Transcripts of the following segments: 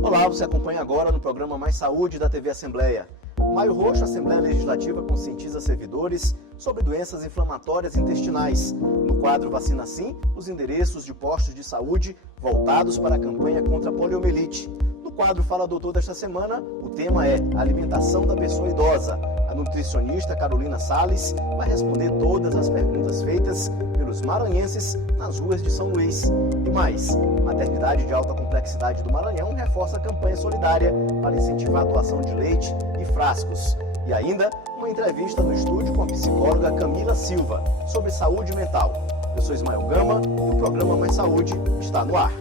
Olá, você acompanha agora no programa Mais Saúde da TV Assembleia. Maio Roxo, a Assembleia Legislativa conscientiza servidores sobre doenças inflamatórias intestinais. No quadro Vacina Sim, os endereços de postos de saúde voltados para a campanha contra a poliomielite. No quadro Fala Doutor desta semana, o tema é alimentação da pessoa idosa. A nutricionista Carolina Salles vai responder todas as perguntas feitas pelos maranhenses nas ruas de São Luís. E mais, Maternidade de Alta Complexidade do Maranhão reforça a campanha solidária para incentivar a doação de leite e frascos. E ainda, uma entrevista no estúdio com a psicóloga Camila Silva sobre saúde mental. Eu sou Ismael Gama e o programa Mais Saúde está no ar.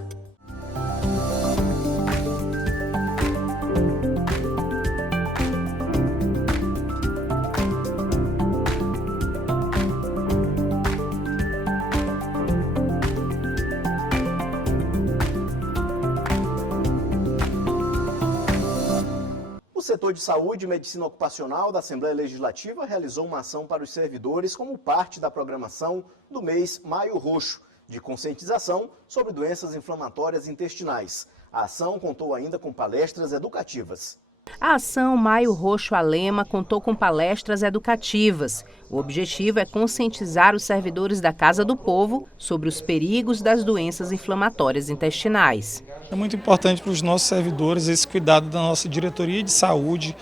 O setor de saúde e medicina ocupacional da Assembleia Legislativa realizou uma ação para os servidores como parte da programação do mês Maio Roxo, de conscientização sobre doenças inflamatórias intestinais. A ação contou ainda com palestras educativas. A ação Maio Roxo Alema contou com palestras educativas. O objetivo é conscientizar os servidores da Casa do Povo sobre os perigos das doenças inflamatórias intestinais. É muito importante para os nossos servidores esse cuidado da nossa diretoria de saúde,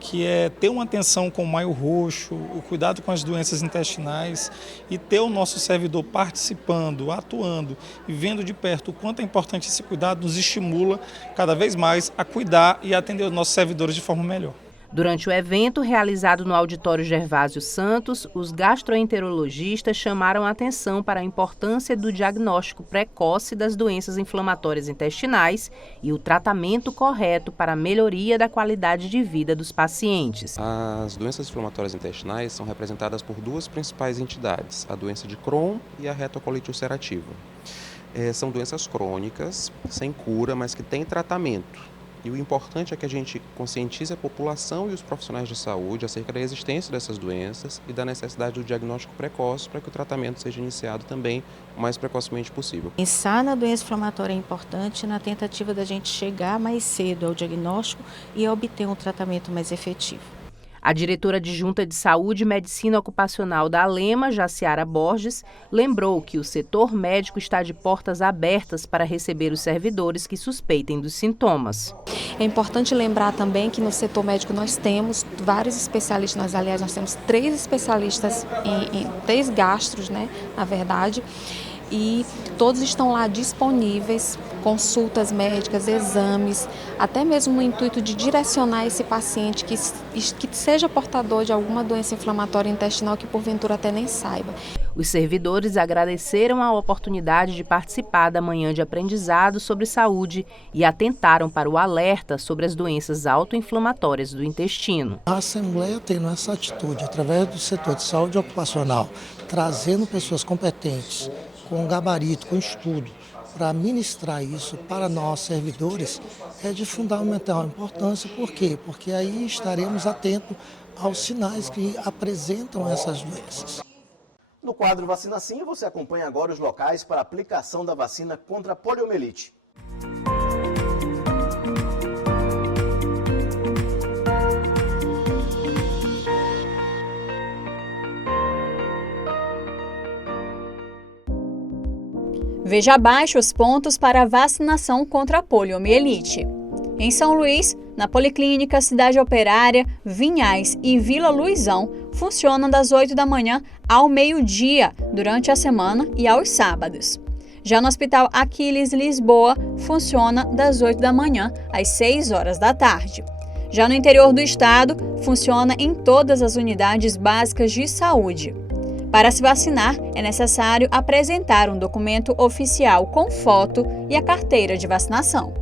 que é ter uma atenção com o Maio Roxo, o cuidado com as doenças intestinais e ter o nosso servidor participando, atuando e vendo de perto o quanto é importante esse cuidado nos estimula cada vez mais a cuidar e atender os nossos servidores de forma melhor. Durante o evento, realizado no auditório Gervásio Santos, os gastroenterologistas chamaram a atenção para a importância do diagnóstico precoce das doenças inflamatórias intestinais e o tratamento correto para a melhoria da qualidade de vida dos pacientes. As doenças inflamatórias intestinais são representadas por duas principais entidades, a doença de Crohn e a retocolite ulcerativa. São doenças crônicas, sem cura, mas que têm tratamento. E o importante é que a gente conscientize a população e os profissionais de saúde acerca da existência dessas doenças e da necessidade do diagnóstico precoce para que o tratamento seja iniciado também o mais precocemente possível. Pensar na doença inflamatória é importante na tentativa da gente chegar mais cedo ao diagnóstico e obter um tratamento mais efetivo. A diretora adjunta de Saúde e Medicina Ocupacional da Alema, Jaciara Borges, lembrou que o setor médico está de portas abertas para receber os servidores que suspeitem dos sintomas. É importante lembrar também que no setor médico nós temos vários especialistas, nós temos 3 especialistas em 3 gastros, na verdade, e todos estão lá disponíveis, consultas médicas, exames, até mesmo no intuito de direcionar esse paciente que seja portador de alguma doença inflamatória intestinal que porventura até nem saiba. Os servidores agradeceram a oportunidade de participar da manhã de aprendizado sobre saúde e atentaram para o alerta sobre as doenças autoinflamatórias do intestino. A Assembleia tendo essa atitude através do setor de saúde ocupacional, trazendo pessoas competentes, com gabarito, com estudo, para ministrar isso para nós servidores, é de fundamental importância. Por quê? Porque aí estaremos atentos aos sinais que apresentam essas doenças. No quadro Vacina Sim, você acompanha agora os locais para aplicação da vacina contra a poliomielite. Veja abaixo os pontos para a vacinação contra a poliomielite. Em São Luís, na Policlínica Cidade Operária, Vinhais e Vila Luizão, funcionam das 8 da manhã ao meio-dia, durante a semana e aos sábados. Já no Hospital Aquiles Lisboa, funciona das 8 da manhã às 6 horas da tarde. Já no interior do estado, funciona em todas as unidades básicas de saúde. Para se vacinar, é necessário apresentar um documento oficial com foto e a carteira de vacinação.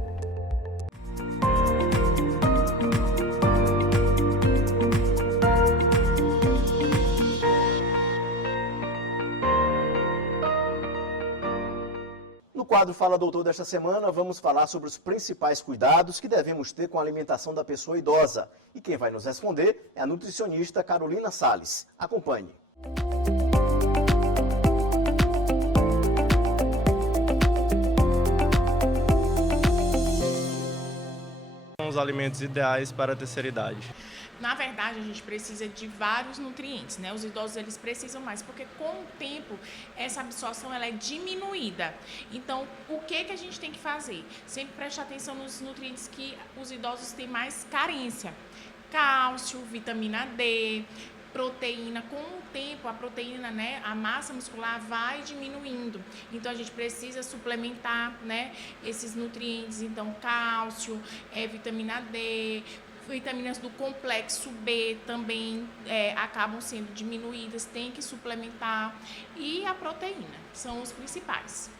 No quadro Fala Doutor desta semana, vamos falar sobre os principais cuidados que devemos ter com a alimentação da pessoa idosa. E quem vai nos responder é a nutricionista Carolina Salles. Acompanhe. os alimentos ideais para a terceira idade? Na verdade, a gente precisa de vários nutrientes, né? Os idosos, eles precisam mais, porque com o tempo, essa absorção ela é diminuída. Então, o que a gente tem que fazer? Sempre prestar atenção nos nutrientes que os idosos têm mais carência. Cálcio, vitamina D, proteína. Com o tempo, a proteína, né, a massa muscular vai diminuindo. Então, a gente precisa suplementar, né, esses nutrientes. Então, cálcio, vitamina D, vitaminas do complexo B também acabam sendo diminuídas, tem que suplementar. E a proteína são os principais.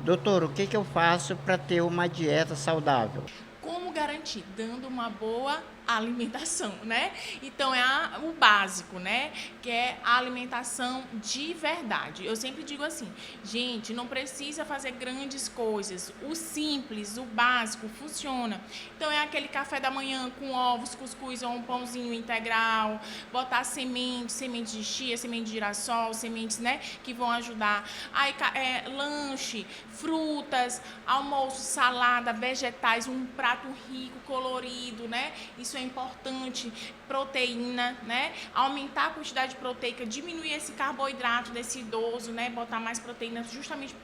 Doutor, o que eu faço para ter uma dieta saudável? Como garantir? Dando uma boa alimentação, né? Então, é o básico, né? Que é a alimentação de verdade. Eu sempre digo assim, gente, não precisa fazer grandes coisas. O simples, o básico, funciona. Então, é aquele café da manhã com ovos, cuscuz ou um pãozinho integral, botar sementes de chia, semente de girassol, sementes, né? Que vão ajudar. Aí, lanche, frutas, almoço, salada, vegetais, um prato rico, colorido, né? Isso é importante. Proteína, né? Aumentar a quantidade proteica, diminuir esse carboidrato desse idoso, né? Botar mais proteína justamente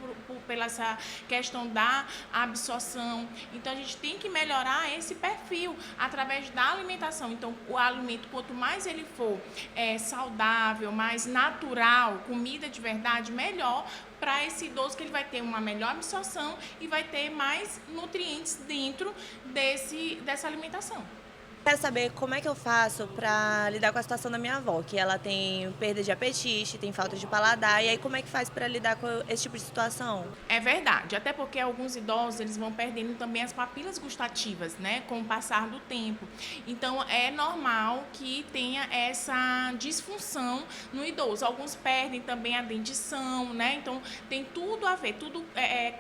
pela essa questão da absorção. Então, a gente tem que melhorar esse perfil através da alimentação. Então, o alimento, quanto mais ele for saudável, mais natural, comida de verdade, melhor para esse idoso, que ele vai ter uma melhor absorção e vai ter mais nutrientes dentro dessa alimentação. Quero saber como é que eu faço para lidar com a situação da minha avó, que ela tem perda de apetite, tem falta de paladar, e aí como é que faz para lidar com esse tipo de situação? É verdade, até porque alguns idosos eles vão perdendo também as papilas gustativas, né, com o passar do tempo. Então, é normal que tenha essa disfunção no idoso. Alguns perdem também a dentição, né, então tem tudo a ver, tudo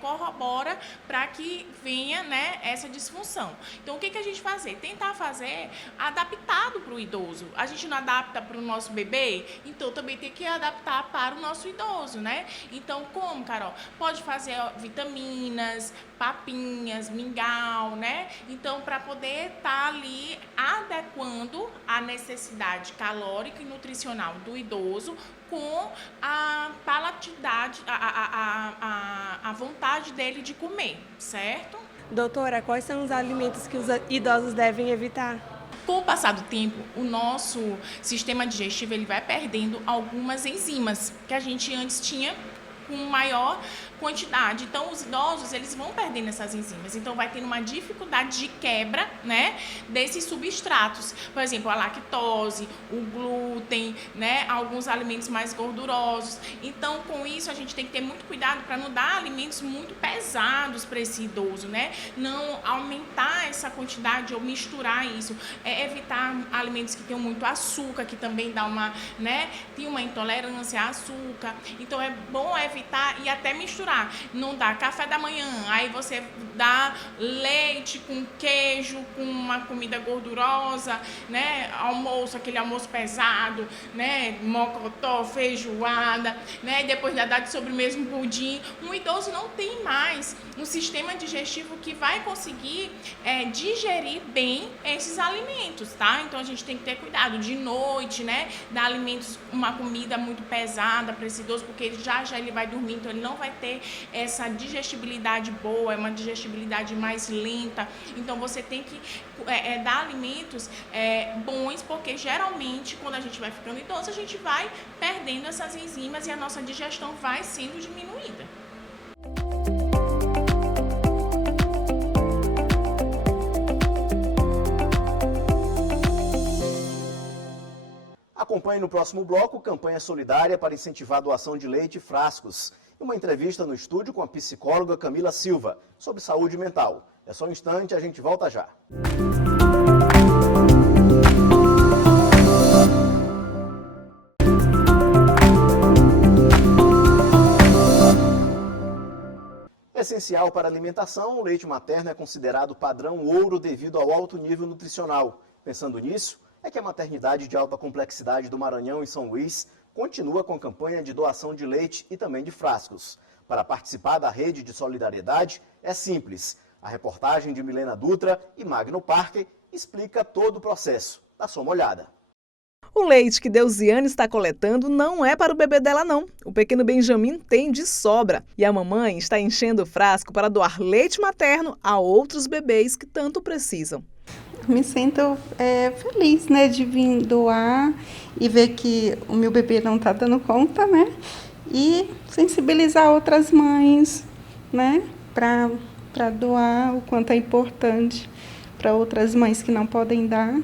corrobora para que venha, né, essa disfunção. Então, o que a gente fazer? Tentar fazer adaptado para o idoso. A gente não adapta para o nosso bebê, então também tem que adaptar para o nosso idoso, né? Então, como, Carol? Pode fazer vitaminas, papinhas, mingau, né? Então, para poder estar ali adequando a necessidade calórica e nutricional do idoso com a palatidade, a vontade dele de comer, certo? Doutora, quais são os alimentos que os idosos devem evitar? Com o passar do tempo, o nosso sistema digestivo ele vai perdendo algumas enzimas que a gente antes tinha com maior quantidade. Então, os idosos, eles vão perdendo essas enzimas. Então, vai tendo uma dificuldade de quebra, né, desses substratos. Por exemplo, a lactose, o glúten, né, alguns alimentos mais gordurosos. Então, com isso, a gente tem que ter muito cuidado para não dar alimentos muito pesados para esse idoso, né? Não aumentar essa quantidade ou misturar isso. Evitar alimentos que tenham muito açúcar, que também dá uma, né, tem uma intolerância a açúcar. Então, é bom evitar e até misturar. Não dá café da manhã, aí você dá leite com queijo, com uma comida gordurosa, né? Almoço, aquele almoço pesado, né? Mocotó, feijoada, né? E depois dá de sobremesa um pudim. Um idoso não tem mais um sistema digestivo que vai conseguir digerir bem esses alimentos, tá? Então a gente tem que ter cuidado de noite, né? Dar alimentos, uma comida muito pesada para esse idoso, porque já ele vai dormir, então ele não vai ter essa digestibilidade boa, é uma digestibilidade mais lenta. Então você tem que dar alimentos bons, porque geralmente quando a gente vai ficando idoso, a gente vai perdendo essas enzimas e a nossa digestão vai sendo diminuída. Acompanhe no próximo bloco campanha solidária para incentivar a doação de leite e frascos. E uma entrevista no estúdio com a psicóloga Camila Silva sobre saúde mental. É só um instante, a gente volta já. Essencial para a alimentação, o leite materno é considerado padrão ouro devido ao alto nível nutricional. Pensando nisso, é que a maternidade de alta complexidade do Maranhão, em São Luís, continua com a campanha de doação de leite e também de frascos. Para participar da rede de solidariedade, é simples. A reportagem de Milena Dutra e Magno Parker explica todo o processo. Dá só uma olhada. O leite que Deusiane está coletando não é para o bebê dela, não. O pequeno Benjamin tem de sobra. E a mamãe está enchendo o frasco para doar leite materno a outros bebês que tanto precisam. Me sinto feliz, né, de vir doar e ver que o meu bebê não está dando conta, né? E sensibilizar outras mães, né, para doar o quanto é importante para outras mães que não podem dar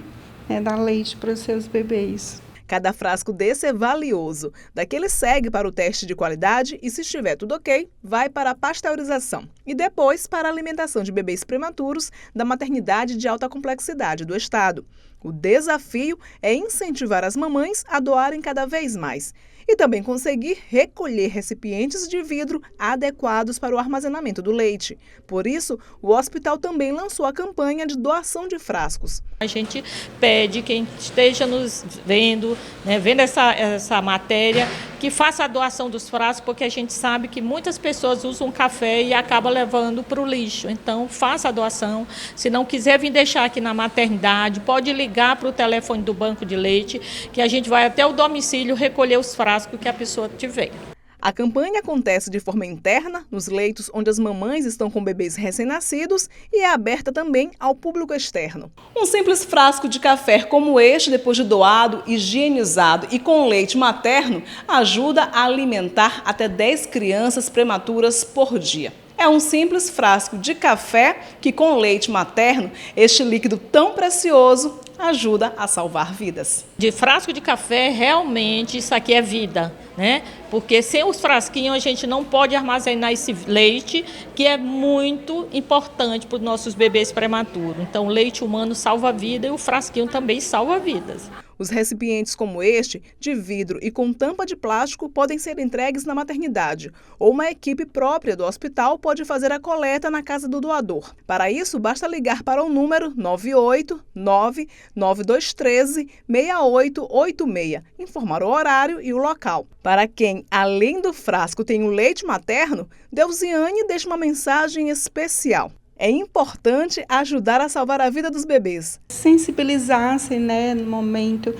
leite para os seus bebês. Cada frasco desse é valioso. Daquele segue para o teste de qualidade e, se estiver tudo ok, vai para a pasteurização. E depois para a alimentação de bebês prematuros da maternidade de alta complexidade do estado. O desafio é incentivar as mamães a doarem cada vez mais. E também conseguir recolher recipientes de vidro adequados para o armazenamento do leite. Por isso, o hospital também lançou a campanha de doação de frascos. A gente pede quem esteja nos vendo, né, vendo essa matéria, que faça a doação dos frascos, porque a gente sabe que muitas pessoas usam café e acabam levando para o lixo. Então, faça a doação. Se não quiser vir deixar aqui na maternidade, pode ligar para o telefone do banco de leite, que a gente vai até o domicílio recolher os frascos que a pessoa tiver. A campanha acontece de forma interna, nos leitos onde as mamães estão com bebês recém-nascidos, e é aberta também ao público externo. Um simples frasco de café como este, depois de doado, higienizado e com leite materno, ajuda a alimentar até 10 crianças prematuras por dia. É um simples frasco de café que, com leite materno, este líquido tão precioso ajuda a salvar vidas. De frasco de café, realmente, isso aqui é vida, né? Porque sem os frasquinhos a gente não pode armazenar esse leite, que é muito importante para os nossos bebês prematuros. Então, o leite humano salva a vida e o frasquinho também salva vidas. Os recipientes como este, de vidro e com tampa de plástico, podem ser entregues na maternidade, ou uma equipe própria do hospital pode fazer a coleta na casa do doador. Para isso, basta ligar para o número 989-9213-6886, informar o horário e o local. Para quem, além do frasco, tem o leite materno, Deusiane deixa uma mensagem especial. É importante ajudar a salvar a vida dos bebês. Sensibilizar-se, né, no momento,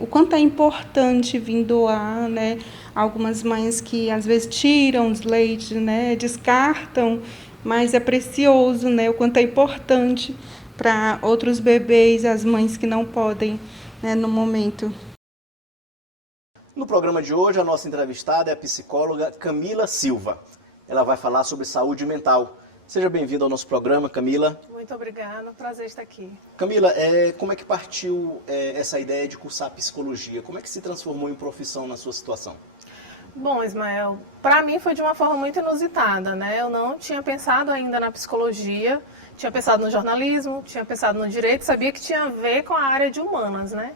o quanto é importante vir doar, né? Algumas mães que às vezes tiram os leites, né, descartam, mas é precioso, né, o quanto é importante para outros bebês, as mães que não podem, né, no momento. No programa de hoje, a nossa entrevistada é a psicóloga Camila Silva. Ela vai falar sobre saúde mental. Seja bem-vinda ao nosso programa, Camila. Muito obrigada, prazer estar aqui. Camila, como é que partiu essa ideia de cursar psicologia? Como é que se transformou em profissão na sua situação? Bom, Ismael, para mim foi de uma forma muito inusitada, né? Eu não tinha pensado ainda na psicologia, tinha pensado no jornalismo, tinha pensado no direito, sabia que tinha a ver com a área de humanas, né?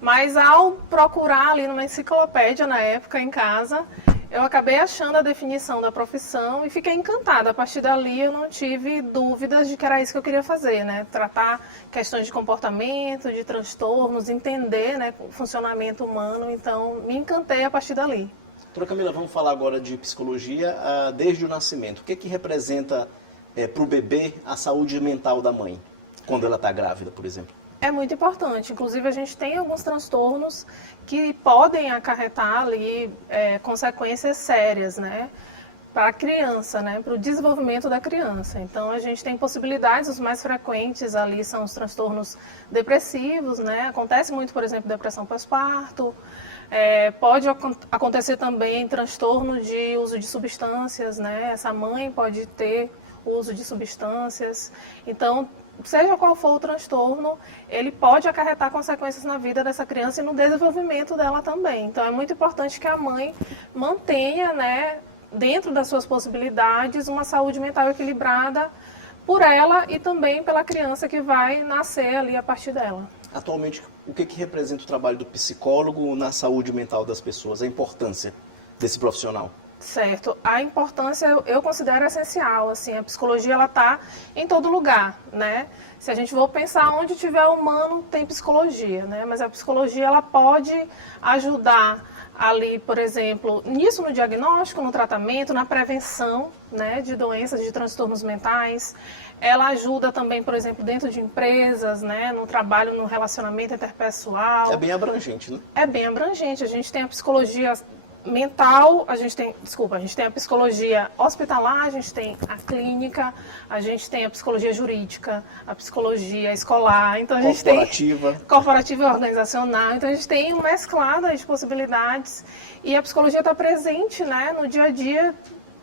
Mas ao procurar ali numa enciclopédia na época em casa, eu acabei achando a definição da profissão e fiquei encantada. A partir dali eu não tive dúvidas de que era isso que eu queria fazer, né? Tratar questões de comportamento, de transtornos, entender, né, o funcionamento humano. Então me encantei a partir dali. Doutora Camila, vamos falar agora de psicologia desde o nascimento. O que representa para o bebê a saúde mental da mãe, quando ela está grávida, por exemplo? É muito importante. Inclusive, a gente tem alguns transtornos que podem acarretar ali consequências sérias, né, para a criança, né, para o desenvolvimento da criança. Então, a gente tem possibilidades, os mais frequentes ali são os transtornos depressivos, né, acontece muito, por exemplo, depressão pós-parto, pode acontecer também transtorno de uso de substâncias, né, essa mãe pode ter uso de substâncias. Então, seja qual for o transtorno, ele pode acarretar consequências na vida dessa criança e no desenvolvimento dela também. Então, é muito importante que a mãe mantenha, né, dentro das suas possibilidades, uma saúde mental equilibrada por ela e também pela criança que vai nascer ali a partir dela. Atualmente, o que representa o trabalho do psicólogo na saúde mental das pessoas, a importância desse profissional? Certo. A importância eu considero essencial, assim, a psicologia ela está em todo lugar, né? Se a gente for pensar onde tiver humano, tem psicologia, né? Mas a psicologia ela pode ajudar ali, por exemplo, nisso no diagnóstico, no tratamento, na prevenção, né, de doenças, de transtornos mentais. Ela ajuda também, por exemplo, dentro de empresas, né, no trabalho, no relacionamento interpessoal. É bem abrangente, né? É bem abrangente. A gente tem a psicologia mental, a gente tem a psicologia hospitalar, a gente tem a clínica, a gente tem a psicologia jurídica, a psicologia escolar, então a gente tem corporativa e organizacional, então a gente tem um mesclado de possibilidades e a psicologia está presente, né, no dia a dia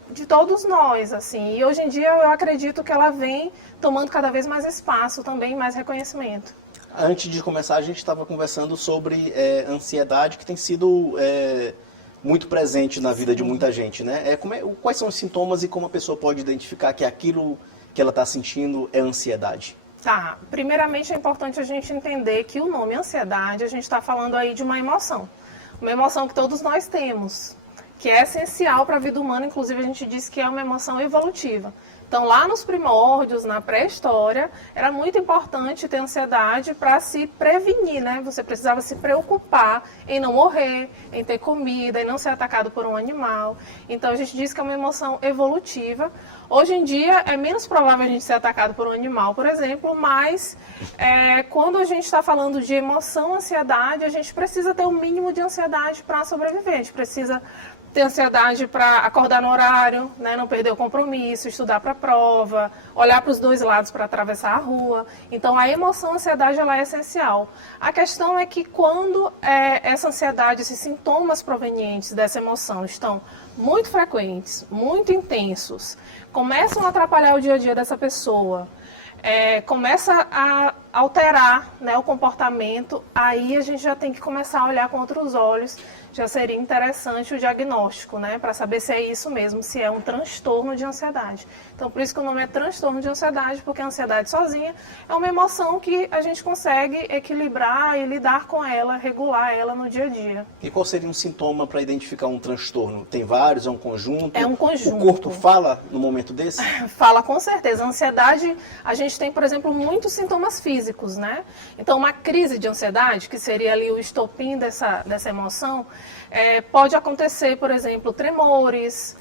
de todos nós, assim, e hoje em dia eu acredito que ela vem tomando cada vez mais espaço também, mais reconhecimento. Antes de começar, a gente estava conversando sobre ansiedade, que tem sido muito presente na vida de muita gente, né? Quais são os sintomas e como a pessoa pode identificar que aquilo que ela está sentindo é ansiedade? Tá, primeiramente é importante a gente entender que o nome ansiedade, a gente está falando aí de uma emoção que todos nós temos, que é essencial para a vida humana, inclusive a gente diz que é uma emoção evolutiva. Então, lá nos primórdios, na pré-história, era muito importante ter ansiedade para se prevenir, né? Você precisava se preocupar em não morrer, em ter comida, em não ser atacado por um animal. Então, a gente diz que é uma emoção evolutiva. Hoje em dia, é menos provável a gente ser atacado por um animal, por exemplo, mas quando a gente está falando de emoção, ansiedade, a gente precisa ter um mínimo de ansiedade para sobreviver. A gente precisa ter ansiedade para acordar no horário, né, não perder o compromisso, estudar para a prova, olhar para os dois lados para atravessar a rua. Então, a emoção, a ansiedade, ela é essencial. A questão é que quando essa ansiedade, esses sintomas provenientes dessa emoção estão muito frequentes, muito intensos, começam a atrapalhar o dia a dia dessa pessoa, começa a alterar, né, o comportamento, aí a gente já tem que começar a olhar com outros olhos. Já seria interessante o diagnóstico, né, para saber se é isso mesmo, se é um transtorno de ansiedade. Então, por isso que o nome é transtorno de ansiedade, porque a ansiedade sozinha é uma emoção que a gente consegue equilibrar e lidar com ela, regular ela no dia a dia. E qual seria um sintoma para identificar um transtorno? Tem vários, é um conjunto? É um conjunto. O corpo fala no momento desse? Fala com certeza. A ansiedade, a gente tem, por exemplo, muitos sintomas físicos, né? Então, uma crise de ansiedade, que seria ali o estopim dessa emoção, pode acontecer, por exemplo, tremores,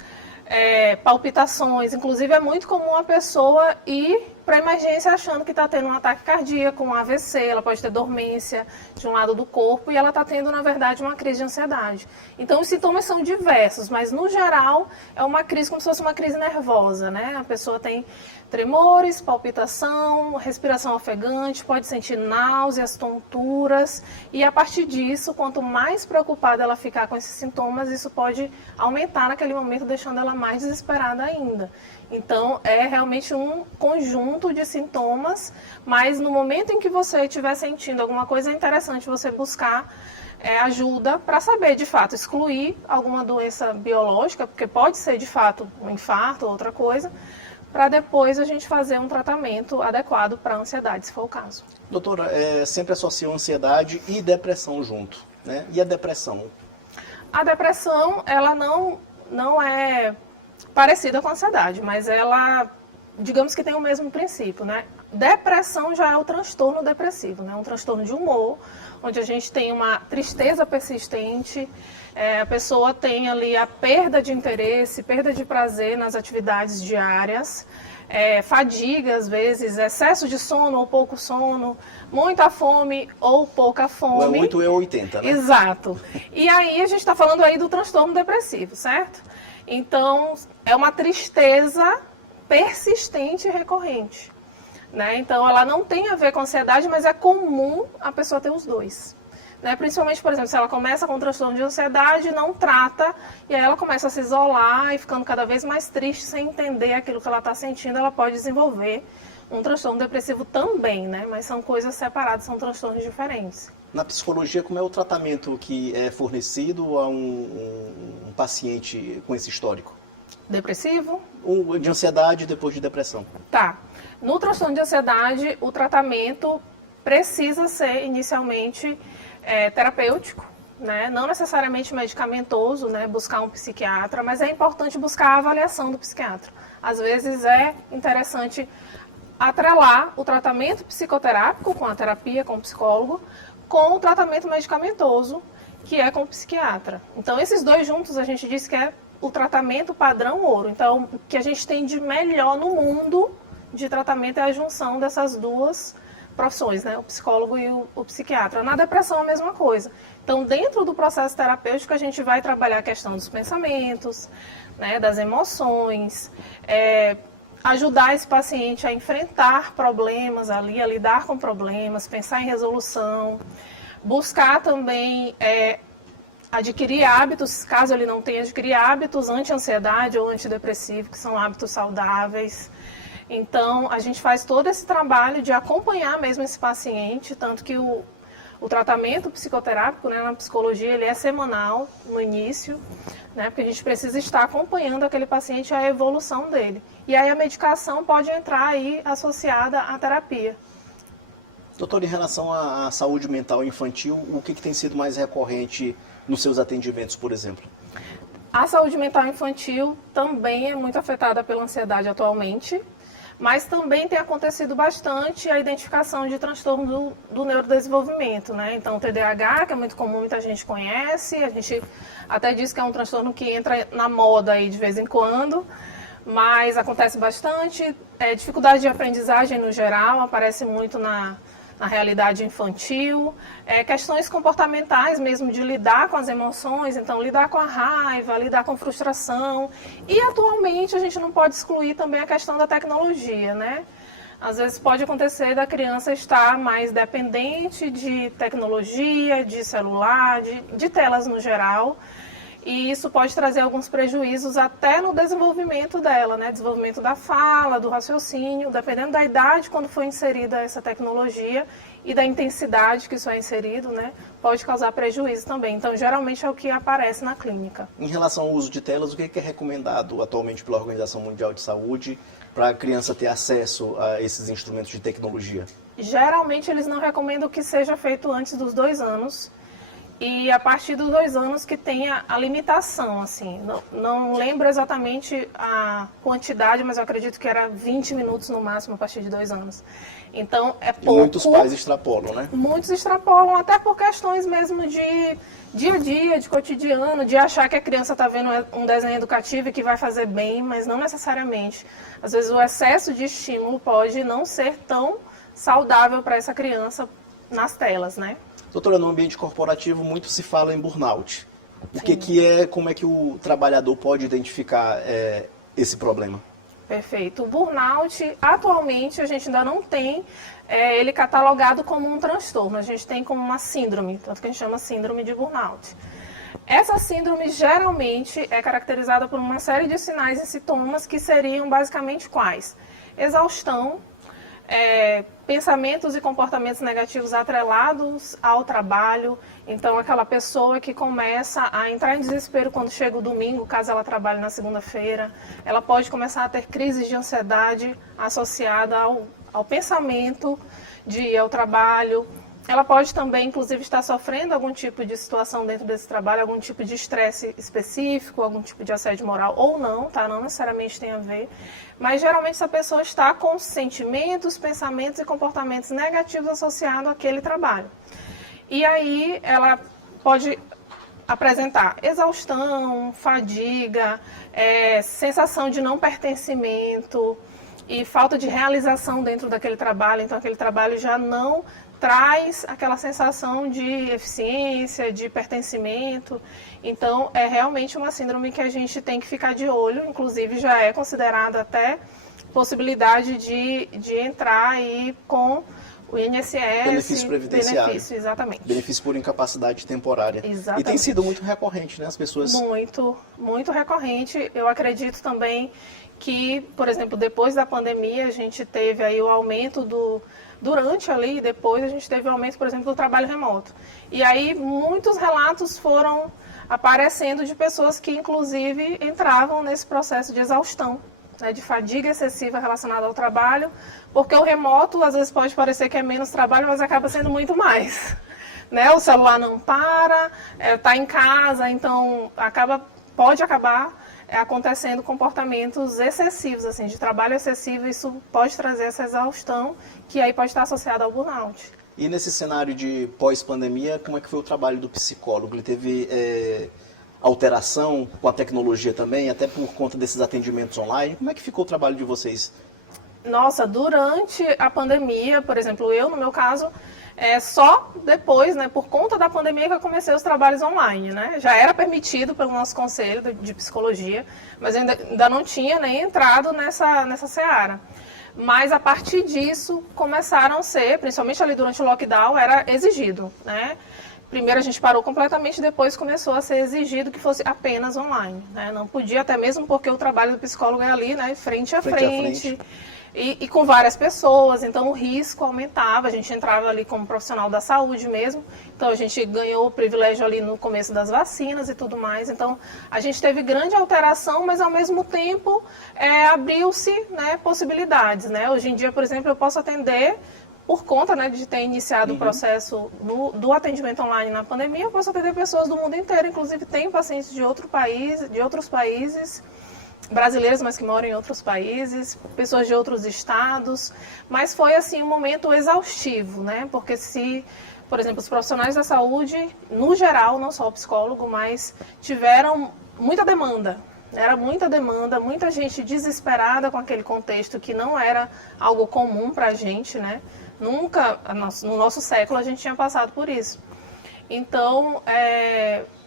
palpitações. Inclusive, é muito comum a pessoa ir para a emergência achando que está tendo um ataque cardíaco, um AVC, ela pode ter dormência de um lado do corpo e ela está tendo, na verdade, uma crise de ansiedade. Então, os sintomas são diversos, mas, no geral, é uma crise como se fosse uma crise nervosa, né? A pessoa tem tremores, palpitação, respiração ofegante, pode sentir náuseas, tonturas, e a partir disso, quanto mais preocupada ela ficar com esses sintomas, isso pode aumentar naquele momento, deixando ela mais desesperada ainda. Então, é realmente um conjunto de sintomas, mas no momento em que você estiver sentindo alguma coisa, é interessante você buscar ajuda para saber, de fato, excluir alguma doença biológica, porque pode ser, de fato, um infarto ou outra coisa, para depois a gente fazer um tratamento adequado para a ansiedade, se for o caso. Doutora, sempre associam ansiedade e depressão junto, né? E a depressão? A depressão, ela não é parecida com a ansiedade, mas ela, digamos que tem o mesmo princípio, né? Depressão já é o transtorno depressivo, né? Um transtorno de humor, onde a gente tem uma tristeza persistente, a pessoa tem ali a perda de interesse, perda de prazer nas atividades diárias, fadiga às vezes, excesso de sono ou pouco sono, muita fome ou pouca fome. Ou é 8 ou 80, né? Exato. E aí a gente está falando aí do transtorno depressivo, certo? Então, é uma tristeza persistente e recorrente, né? Então, ela não tem a ver com ansiedade, mas é comum a pessoa ter os dois, né? Principalmente, por exemplo, se ela começa com um transtorno de ansiedade, não trata, e aí ela começa a se isolar e ficando cada vez mais triste, sem entender aquilo que ela está sentindo, ela pode desenvolver um transtorno depressivo também, né? Mas são coisas separadas, são transtornos diferentes. Na psicologia, como é o tratamento que é fornecido a um paciente com esse histórico? Depressivo? De ansiedade depois de depressão. Tá. No transtorno de ansiedade, o tratamento precisa ser inicialmente terapêutico, né? Não necessariamente medicamentoso, né? Buscar um psiquiatra, mas é importante buscar a avaliação do psiquiatra. Às vezes é interessante atrelar o tratamento psicoterápico com a terapia, com o psicólogo, com o tratamento medicamentoso, que é com o psiquiatra. Então, esses dois juntos a gente diz que é o tratamento padrão ouro. Então, o que a gente tem de melhor no mundo de tratamento é a junção dessas duas profissões, né? O psicólogo e o psiquiatra. Na depressão, a mesma coisa. Então, dentro do processo terapêutico, a gente vai trabalhar a questão dos pensamentos, né? Das emoções, ajudar esse paciente a enfrentar problemas ali, a lidar com problemas, pensar em resolução, buscar também adquirir hábitos, caso ele não tenha, adquirir hábitos anti-ansiedade ou antidepressivo, que são hábitos saudáveis. Então, a gente faz todo esse trabalho de acompanhar mesmo esse paciente, tanto que o tratamento psicoterápico, né, na psicologia, ele é semanal no início, né, porque a gente precisa estar acompanhando aquele paciente, a evolução dele. E aí a medicação pode entrar aí associada à terapia. Doutor, em relação à saúde mental infantil, o que tem sido mais recorrente nos seus atendimentos, por exemplo? A saúde mental infantil também é muito afetada pela ansiedade atualmente, mas também tem acontecido bastante a identificação de transtorno do neurodesenvolvimento, né? Então, o TDAH, que é muito comum, muita gente conhece, a gente até diz que é um transtorno que entra na moda aí de vez em quando, mas acontece bastante. Dificuldade de aprendizagem no geral, aparece muito na realidade infantil, questões comportamentais mesmo de lidar com as emoções, então lidar com a raiva, lidar com frustração. E atualmente a gente não pode excluir também a questão da tecnologia, né? Às vezes pode acontecer da criança estar mais dependente de tecnologia, de celular, de telas no geral. E isso pode trazer alguns prejuízos até no desenvolvimento dela, né? Desenvolvimento da fala, do raciocínio, dependendo da idade quando foi inserida essa tecnologia e da intensidade que isso é inserido, né? Pode causar prejuízo também. Então, geralmente é o que aparece na clínica. Em relação ao uso de telas, o que é recomendado atualmente pela Organização Mundial de Saúde para a criança ter acesso a esses instrumentos de tecnologia? Geralmente eles não recomendam que seja feito antes dos 2 anos. E a partir dos 2 anos que tenha a limitação, assim, não lembro exatamente a quantidade, mas eu acredito que era 20 minutos no máximo a partir de 2 anos. Então, é pouco. E muitos pais extrapolam, né? Muitos extrapolam, até por questões mesmo de dia a dia, de cotidiano, de achar que a criança está vendo um desenho educativo e que vai fazer bem, mas não necessariamente. Às vezes o excesso de estímulo pode não ser tão saudável para essa criança nas telas, né? Doutora, no ambiente corporativo muito se fala em burnout. Como é que o trabalhador pode identificar esse problema? Perfeito. O burnout, atualmente, a gente ainda não tem ele catalogado como um transtorno. A gente tem como uma síndrome, tanto que a gente chama síndrome de burnout. Essa síndrome geralmente é caracterizada por uma série de sinais e sintomas que seriam basicamente quais? Exaustão, pensamentos e comportamentos negativos atrelados ao trabalho. Então, aquela pessoa que começa a entrar em desespero quando chega o domingo, caso ela trabalhe na segunda-feira, ela pode começar a ter crises de ansiedade associada ao pensamento de ir ao trabalho. Ela pode também, inclusive, estar sofrendo algum tipo de situação dentro desse trabalho, algum tipo de estresse específico, algum tipo de assédio moral ou não, tá? Não necessariamente tem a ver. Mas, geralmente, essa pessoa está com sentimentos, pensamentos e comportamentos negativos associados àquele trabalho. E aí, ela pode apresentar exaustão, fadiga, sensação de não pertencimento e falta de realização dentro daquele trabalho. Então, aquele trabalho já não traz aquela sensação de eficiência, de pertencimento. Então, é realmente uma síndrome que a gente tem que ficar de olho, inclusive já é considerada até possibilidade de entrar aí com o INSS. Benefício previdenciário. Benefício, exatamente. Benefício por incapacidade temporária. Exatamente. E tem sido muito recorrente, né? As pessoas... Muito, muito recorrente. Eu acredito também que, por exemplo, depois da pandemia, a gente teve aí o aumento durante ali e depois a gente teve o aumento, por exemplo, do trabalho remoto. E aí muitos relatos foram aparecendo de pessoas que, inclusive, entravam nesse processo de exaustão, né, de fadiga excessiva relacionada ao trabalho, porque o remoto, às vezes, pode parecer que é menos trabalho, mas acaba sendo muito mais. né? O celular não para, está em casa, então pode acabar acontecendo comportamentos excessivos, assim, de trabalho excessivo. Isso pode trazer essa exaustão, que aí pode estar associada ao burnout. E nesse cenário de pós-pandemia, como é que foi o trabalho do psicólogo? Ele teve alteração com a tecnologia também, até por conta desses atendimentos online? Como é que ficou o trabalho de vocês? Nossa, durante a pandemia, por exemplo, no meu caso, só depois, né, por conta da pandemia, que eu comecei os trabalhos online, né? Já era permitido pelo nosso conselho de psicologia, mas eu ainda não tinha nem entrado nessa seara. Mas a partir disso começaram a ser, principalmente ali durante o lockdown, era exigido, né? Primeiro a gente parou completamente, depois começou a ser exigido que fosse apenas online, né? Não podia, até mesmo porque o trabalho do psicólogo é ali, né, frente a frente. E com várias pessoas, então o risco aumentava, a gente entrava ali como profissional da saúde mesmo, então a gente ganhou o privilégio ali no começo das vacinas e tudo mais, então a gente teve grande alteração, mas ao mesmo tempo abriu-se, né, possibilidades, né? Hoje em dia, por exemplo, eu posso atender, por conta, né, de ter iniciado o processo do atendimento online na pandemia, eu posso atender pessoas do mundo inteiro, inclusive tem pacientes de outros países, brasileiros, mas que moram em outros países, pessoas de outros estados, mas foi assim um momento exaustivo, né? Porque por exemplo, os profissionais da saúde, no geral, não só o psicólogo, mas tiveram muita demanda. Era muita demanda, muita gente desesperada com aquele contexto que não era algo comum para a gente, né? Nunca, no nosso século, a gente tinha passado por isso. Então,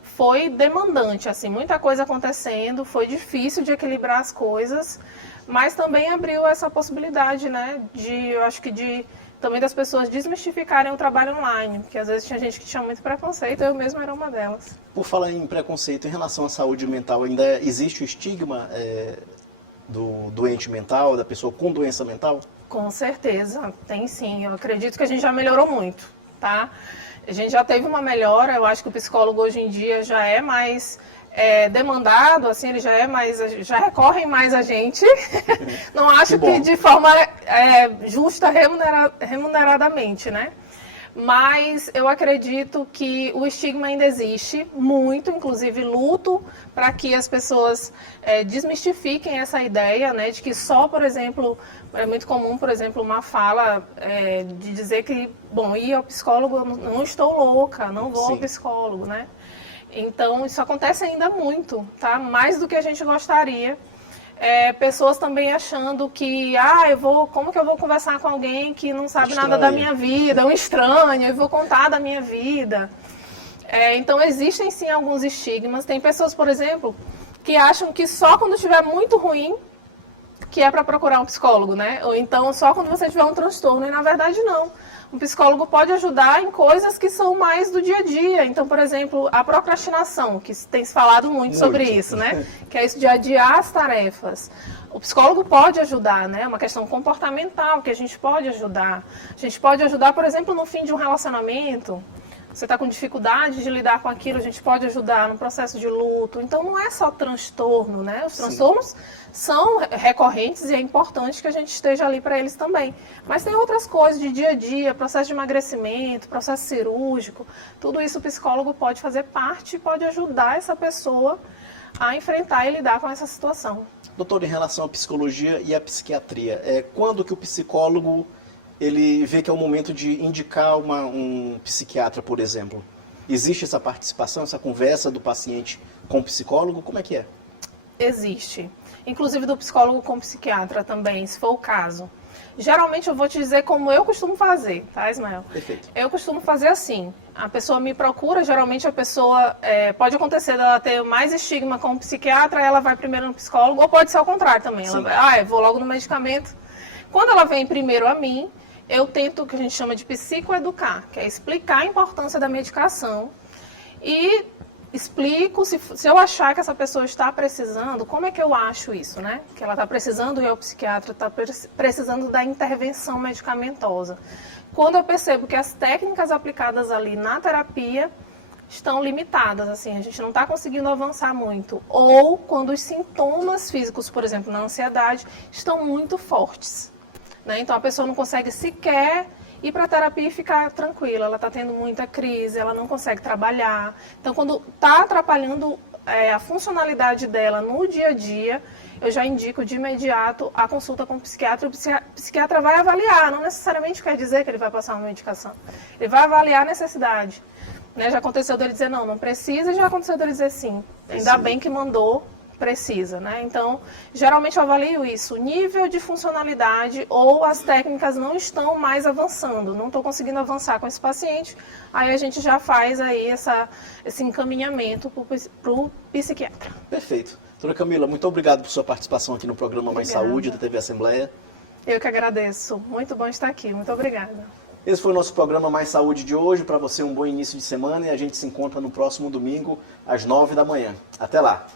foi demandante, assim, muita coisa acontecendo, foi difícil de equilibrar as coisas, mas também abriu essa possibilidade, né, eu acho que também das pessoas desmistificarem o trabalho online, porque às vezes tinha gente que tinha muito preconceito, eu mesma era uma delas. Por falar em preconceito, em relação à saúde mental, ainda existe o estigma do doente mental, da pessoa com doença mental? Com certeza, tem sim, eu acredito que a gente já melhorou muito, tá? A gente já teve uma melhora, eu acho que o psicólogo hoje em dia já é mais demandado, assim, ele já recorrem mais a gente. Não acho que de forma justa, remuneradamente, né? Mas eu acredito que o estigma ainda existe muito, inclusive luto para que as pessoas desmistifiquem essa ideia, né, de que só, por exemplo, é muito comum, por exemplo, uma fala de dizer que, bom, ir ao psicólogo, eu não estou louca, não vou ao psicólogo, né? Então, isso acontece ainda muito, tá? Mais do que a gente gostaria. Pessoas também achando que, como que eu vou conversar com alguém que não sabe nada da minha vida, um estranho, eu vou contar da minha vida. Então, existem sim alguns estigmas. Tem pessoas, por exemplo, que acham que só quando estiver muito ruim que é para procurar um psicólogo, né? Ou então só quando você tiver um transtorno, e na verdade não. Um psicólogo pode ajudar em coisas que são mais do dia a dia. Então, por exemplo, a procrastinação, que tem se falado muito sobre isso, né? Que é isso de adiar as tarefas. O psicólogo pode ajudar, né? É uma questão comportamental que a gente pode ajudar. A gente pode ajudar, por exemplo, no fim de um relacionamento. Você está com dificuldade de lidar com aquilo, a gente pode ajudar no processo de luto. Então, não é só transtorno, né? Os transtornos são recorrentes e é importante que a gente esteja ali para eles também. Mas tem outras coisas de dia a dia, processo de emagrecimento, processo cirúrgico. Tudo isso o psicólogo pode fazer parte e pode ajudar essa pessoa a enfrentar e lidar com essa situação. Doutor, em relação à psicologia e à psiquiatria, quando que o psicólogo ele vê que é o momento de indicar um psiquiatra, por exemplo? Existe essa participação, essa conversa do paciente com o psicólogo? Como é que é? Existe. Inclusive do psicólogo com o psiquiatra também, se for o caso. Geralmente eu vou te dizer como eu costumo fazer, tá, Ismael? Perfeito. Eu costumo fazer assim, a pessoa me procura, geralmente a pessoa, pode acontecer dela ter mais estigma com o psiquiatra, ela vai primeiro no psicólogo, ou pode ser ao contrário também, ela vai, eu vou logo no medicamento. Quando ela vem primeiro a mim, eu tento o que a gente chama de psicoeducar, que é explicar a importância da medicação e explico, se eu achar que essa pessoa está precisando, como é que eu acho isso, né? Que ela está precisando ir ao psiquiatra, está precisando da intervenção medicamentosa. Quando eu percebo que as técnicas aplicadas ali na terapia estão limitadas, assim, a gente não está conseguindo avançar muito. Ou quando os sintomas físicos, por exemplo, na ansiedade, estão muito fortes, né? Então a pessoa não consegue sequer ir para a terapia e ficar tranquila. Ela está tendo muita crise, ela não consegue trabalhar. Então, quando está atrapalhando a funcionalidade dela no dia a dia, eu já indico de imediato a consulta com o psiquiatra. O psiquiatra vai avaliar, não necessariamente quer dizer que ele vai passar uma medicação. Ele vai avaliar a necessidade. Já aconteceu dele dizer não precisa, e já aconteceu dele dizer sim. Ainda bem que mandou, precisa, né? Então, geralmente eu avalio isso, o nível de funcionalidade ou as técnicas não estão mais avançando, não estou conseguindo avançar com esse paciente, aí a gente já faz aí esse encaminhamento para o psiquiatra. Perfeito. Doutora Camila, muito obrigado por sua participação aqui no programa Mais Saúde da TV Assembleia. Eu que agradeço, muito bom estar aqui, muito obrigada. Esse foi o nosso programa Mais Saúde de hoje, para você um bom início de semana e a gente se encontra no próximo domingo às 9 da manhã. Até lá!